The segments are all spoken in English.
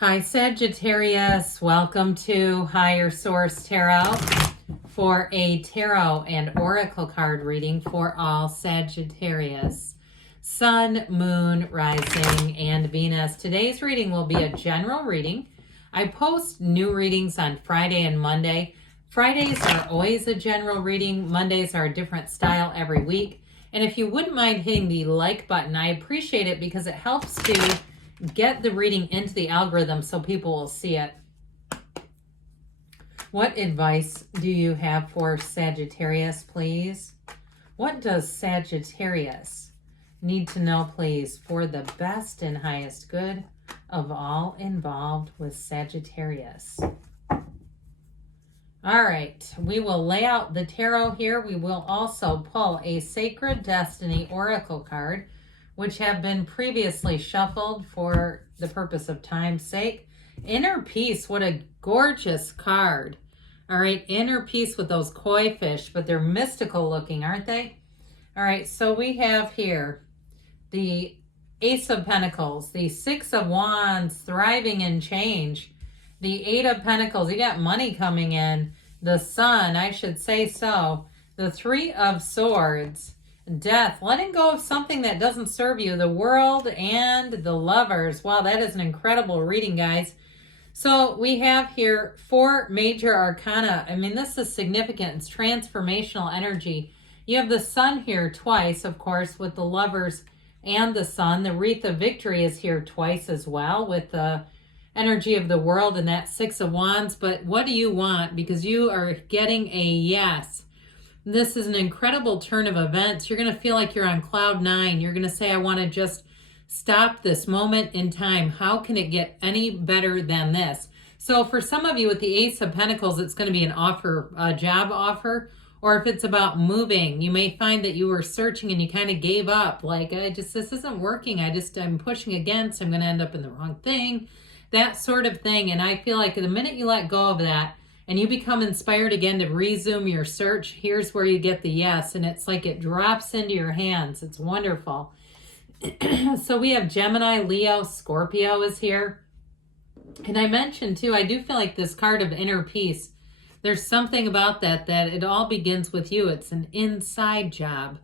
Hi Sagittarius, welcome to Higher Source Tarot for a tarot and oracle card reading for all Sagittarius. Sun, Moon, Rising, and Venus. Today's reading will be a general reading. I post new readings on Friday and Monday. Fridays are always a general reading. Mondays are a different style every week. And if you wouldn't mind hitting the like button, I appreciate it because it helps to get the reading into the algorithm so people will see it. What advice do you have for Sagittarius, please? What does Sagittarius need to know, please, for the best and highest good of all involved with Sagittarius? All right, we will lay out the tarot here. We will also pull a Sacred Destiny Oracle card, which have been previously shuffled for the purpose of time's sake. Inner Peace, what a gorgeous card. All right, Inner Peace with those koi fish, but they're mystical looking, aren't they? All right, so we have here the Ace of Pentacles, the Six of Wands, thriving in change, the Eight of Pentacles, you got money coming in, the Sun, I should say so, the Three of Swords, Death, letting go of something that doesn't serve you, the World, and the Lovers. Wow, that is an incredible reading, guys. So we have here 4 major arcana. I mean, this is significant. It's transformational energy. You have the Sun here twice, of course, with the Lovers and the Sun. The Wreath of Victory is here twice as well with the energy of the World and that Six of Wands. But what do you want? Because you are getting a yes. This is an incredible turn of events. You're going to feel like you're on cloud 9. You're going to say, I want to just stop this moment in time. How can it get any better than this? So for some of you with the Ace of Pentacles, it's going to be an offer, a job offer. Or if it's about moving, you may find that you were searching and you kind of gave up. Like, this isn't working. I'm pushing against. I'm going to end up in the wrong thing. That sort of thing. And I feel like the minute you let go of that, and you become inspired again to resume your search, here's where you get the yes. And it's like it drops into your hands. It's wonderful. So we have Gemini, Leo, Scorpio is here. And I mentioned too, I do feel like this card of Inner Peace, there's something about that it all begins with you. It's an inside job.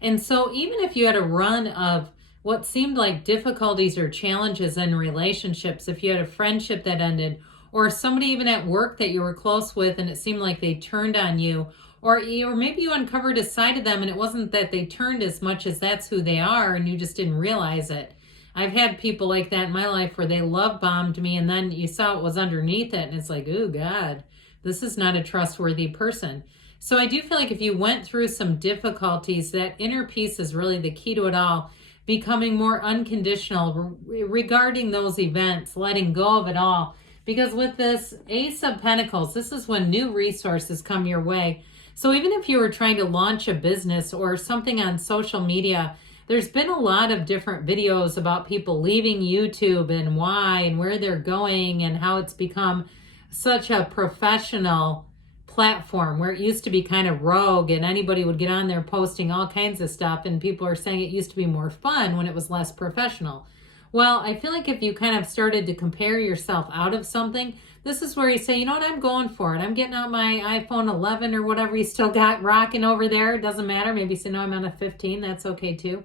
And so even if you had a run of what seemed like difficulties or challenges in relationships, if you had a friendship that ended, or somebody even at work that you were close with and it seemed like they turned on you, or maybe you uncovered a side of them and it wasn't that they turned as much as that's who they are and you just didn't realize it. I've had people like that in my life where they love bombed me and then you saw it was underneath it and it's like, oh God, this is not a trustworthy person. So I do feel like if you went through some difficulties, that inner peace is really the key to it all. Becoming more unconditional regarding those events, letting go of it all. Because with this Ace of Pentacles, this is when new resources come your way. So even if you were trying to launch a business or something on social media, there's been a lot of different videos about people leaving YouTube and why and where they're going and how it's become such a professional platform where it used to be kind of rogue and anybody would get on there posting all kinds of stuff and people are saying it used to be more fun when it was less professional. Well, I feel like if you kind of started to compare yourself out of something, this is where you say, you know what, I'm going for it. I'm getting out my iPhone 11 or whatever you still got rocking over there. It doesn't matter. Maybe you say, no, I'm on a 15. That's okay too.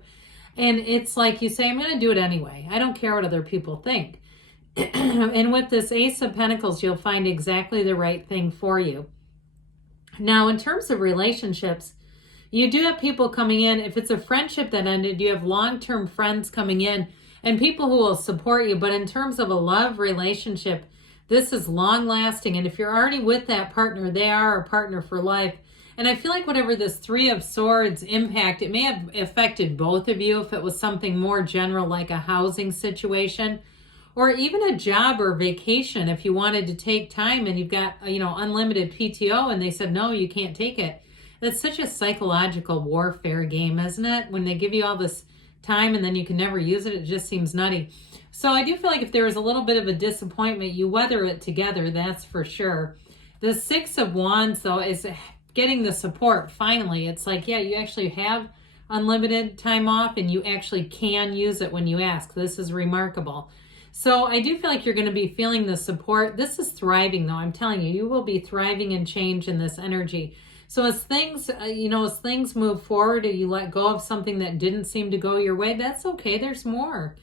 And it's like you say, I'm going to do it anyway. I don't care what other people think. And with this Ace of Pentacles, you'll find exactly the right thing for you. Now, in terms of relationships, you do have people coming in. If it's a friendship that ended, you have long-term friends coming in and people who will support you. But in terms of a love relationship, this is long lasting. And if you're already with that partner, they are a partner for life. And I feel like whatever this Three of Swords impact, it may have affected both of you if it was something more general like a housing situation or even a job or vacation. If you wanted to take time and you've got, unlimited PTO and they said, no, you can't take it. That's such a psychological warfare game, isn't it? When they give you all this time and then you can never use it, it just seems nutty. So I do feel like if there was a little bit of a disappointment, you weather it together, that's for sure. The Six of Wands, though, is getting the support finally. It's like, yeah, you actually have unlimited time off and you actually can use it when you ask. This is remarkable. So I do feel like you're going to be feeling the support. This is thriving, though. I'm telling you, you will be thriving in change in this energy. So as things, as things move forward, or you let go of something that didn't seem to go your way, that's okay. There's more.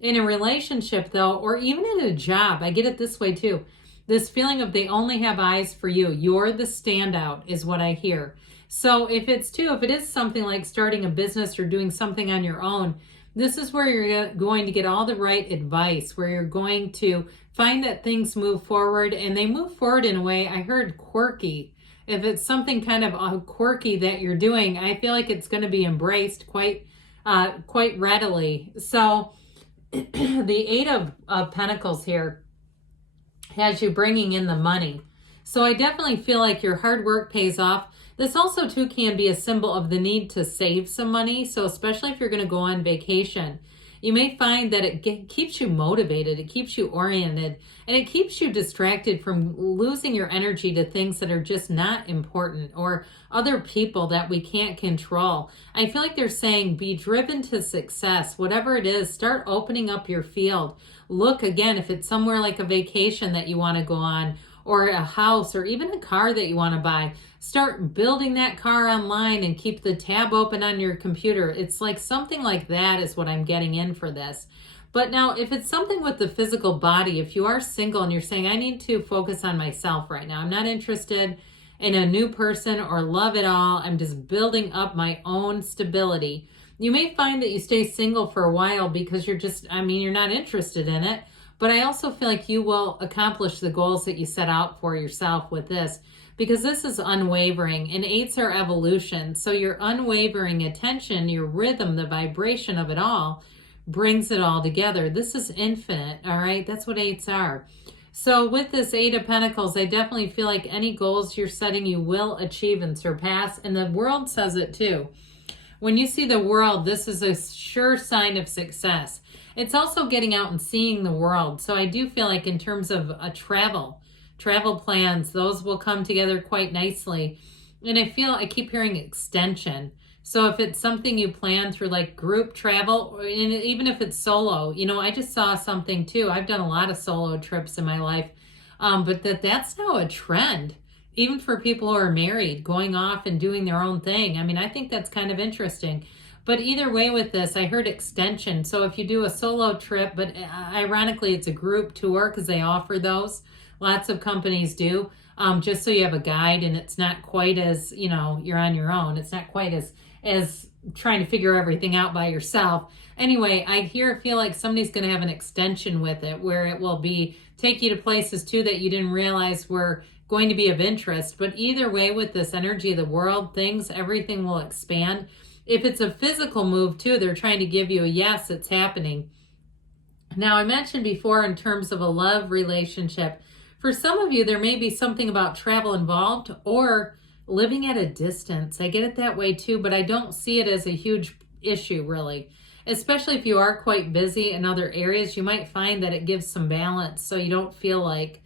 In a relationship, though, or even in a job, I get it this way too. This feeling of they only have eyes for you. You're the standout is what I hear. So if it is something like starting a business or doing something on your own, this is where you're going to get all the right advice, where you're going to find that things move forward, and they move forward in a way, I heard quirky. If it's something kind of quirky that you're doing, I feel like it's going to be embraced quite readily. So the Eight of Pentacles here has you bringing in the money. So I definitely feel like your hard work pays off. This also too can be a symbol of the need to save some money. So especially if you're going to go on vacation, you may find that it keeps you motivated, it keeps you oriented, and it keeps you distracted from losing your energy to things that are just not important or other people that we can't control. I feel like they're saying be driven to success. Whatever it is, start opening up your field. Look again, if it's somewhere like a vacation that you want to go on, or a house, or even a car that you want to buy, start building that car online and keep the tab open on your computer. It's like something like that is what I'm getting in for this. But now if it's something with the physical body, if you are single and you're saying, I need to focus on myself right now, I'm not interested in a new person or love at all, I'm just building up my own stability. You may find that you stay single for a while because you're not interested in it. But I also feel like you will accomplish the goals that you set out for yourself with this, because this is unwavering, and eights are evolution. So your unwavering attention, your rhythm, the vibration of it all brings it all together. This is infinite, all right? That's what eights are. So with this Eight of Pentacles, I definitely feel like any goals you're setting, you will achieve and surpass. And the world says it too. When you see the world, this is a sure sign of success. It's also getting out and seeing the world. So I do feel like in terms of travel plans, those will come together quite nicely. And I keep hearing extension. So if it's something you plan through like group travel, and even if it's solo, I just saw something too. I've done a lot of solo trips in my life, but that's now a trend. Even for people who are married, going off and doing their own thing. I think that's kind of interesting. But either way with this, I heard extension. So if you do a solo trip, but ironically it's a group tour because they offer those. Lots of companies do. Just so you have a guide and it's not quite as, you're on your own. It's not quite as trying to figure everything out by yourself. Anyway, I feel like somebody's going to have an extension with it where it will take you to places too that you didn't realize were going to be of interest. But either way with this energy of the world, everything will expand. If it's a physical move too, they're trying to give you a yes, it's happening. Now, I mentioned before in terms of a love relationship, for some of you, there may be something about travel involved or living at a distance. I get it that way too, but I don't see it as a huge issue really. Especially if you are quite busy in other areas, you might find that it gives some balance so you don't feel like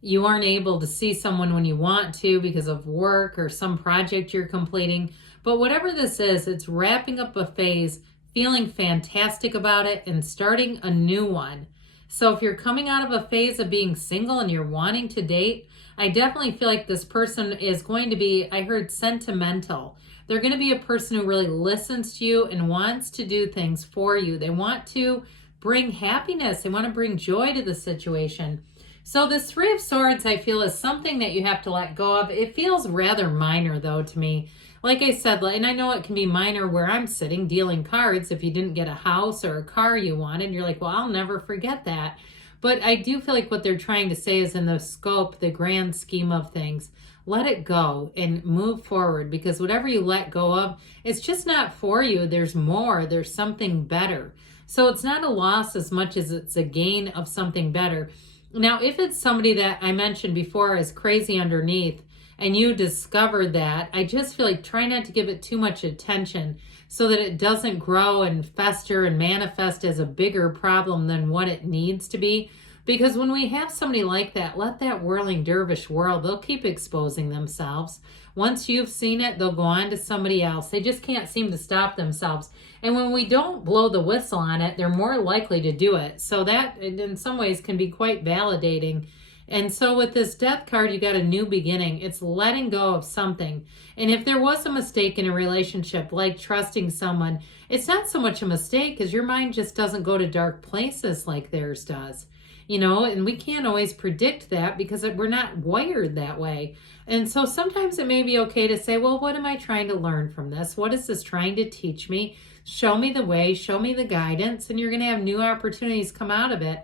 you aren't able to see someone when you want to because of work or some project you're completing. But whatever this is, it's wrapping up a phase, feeling fantastic about it, and starting a new one. So if you're coming out of a phase of being single and you're wanting to date, I definitely feel like this person is going to be, I heard sentimental. They're going to be a person who really listens to you and wants to do things for you. They want to bring happiness. They want to bring joy to the situation. So this Three of Swords, I feel, is something that you have to let go of. It feels rather minor, though, to me. Like I said, and I know it can be minor where I'm sitting dealing cards. If you didn't get a house or a car you wanted, you're like, well, I'll never forget that. But I do feel like what they're trying to say is in the scope, the grand scheme of things, let it go and move forward, because whatever you let go of, it's just not for you. There's more. There's something better. So it's not a loss as much as it's a gain of something better. Now, if it's somebody that I mentioned before is crazy underneath, and you discover that, I just feel like try not to give it too much attention so that it doesn't grow and fester and manifest as a bigger problem than what it needs to be. Because when we have somebody like that, let that whirling dervish whirl. They'll keep exposing themselves. Once you've seen it, they'll go on to somebody else. They just can't seem to stop themselves. And when we don't blow the whistle on it, they're more likely to do it. So that, in some ways, can be quite validating. And so with this death card, you got a new beginning. It's letting go of something. And if there was a mistake in a relationship, like trusting someone, it's not so much a mistake because your mind just doesn't go to dark places like theirs does. You know, and we can't always predict that because we're not wired that way. And so sometimes it may be okay to say, well, what am I trying to learn from this? What is this trying to teach me? Show me the way, show me the guidance, and you're going to have new opportunities come out of it.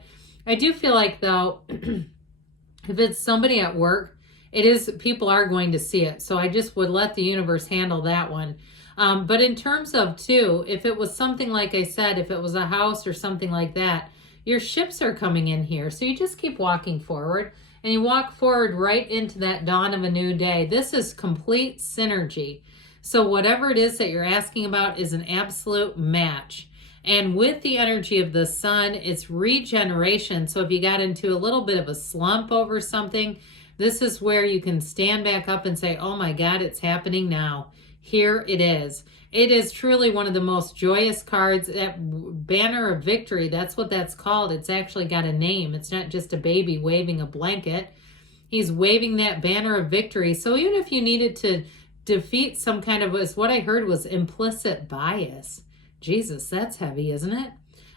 I do feel like, though, if it's somebody at work, people are going to see it. So I just would let the universe handle that one. But in terms of, too, if it was something like I said, if it was a house or something like that, your ships are coming in here. So you just keep walking forward, and you walk forward right into that dawn of a new day. This is complete synergy. So whatever it is that you're asking about is an absolute match. And with the energy of the sun, it's regeneration. So if you got into a little bit of a slump over something, this is where you can stand back up and say, oh my God, it's happening now. Here it is. It is truly one of the most joyous cards. That banner of victory, that's what that's called. It's actually got a name. It's not just a baby waving a blanket. He's waving that banner of victory. So even if you needed to defeat some kind of, what I heard was implicit bias. Jesus, that's heavy, isn't it?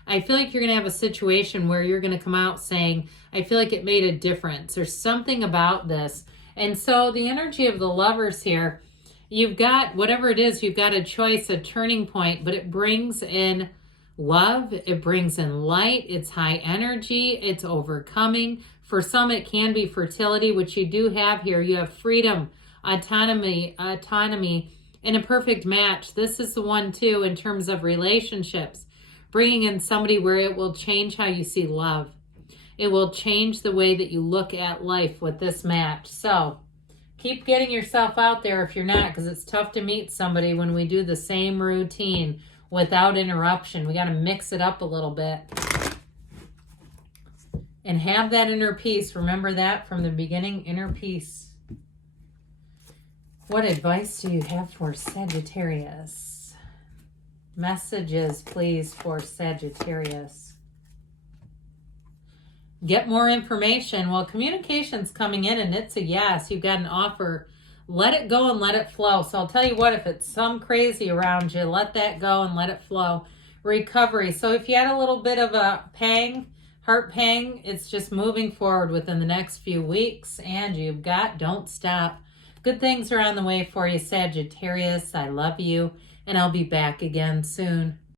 I feel like you're going to have a situation where you're going to come out saying, I feel like it made a difference. There's something about this. And so the energy of the Lovers here, you've got, whatever it is, you've got a choice, a turning point, but it brings in love. It brings in light. It's high energy. It's overcoming. For some, it can be fertility, which you do have here. You have freedom, autonomy, and a perfect match. This is the one, too, in terms of relationships. Bringing in somebody where it will change how you see love. It will change the way that you look at life with this match. So keep getting yourself out there if you're not, because it's tough to meet somebody when we do the same routine without interruption. We got to mix it up a little bit. And have that inner peace. Remember that from the beginning, inner peace. What advice do you have for Sagittarius? Messages, please, for Sagittarius. Get more information. Well, communication's coming in and it's a yes. You've got an offer. Let it go and let it flow. So I'll tell you what, if it's some crazy around you, let that go and let it flow. Recovery. So if you had a little bit of a pang, heart pang, it's just moving forward within the next few weeks. And you've got, don't stop. Good things are on the way for you, Sagittarius. I love you. And I'll be back again soon.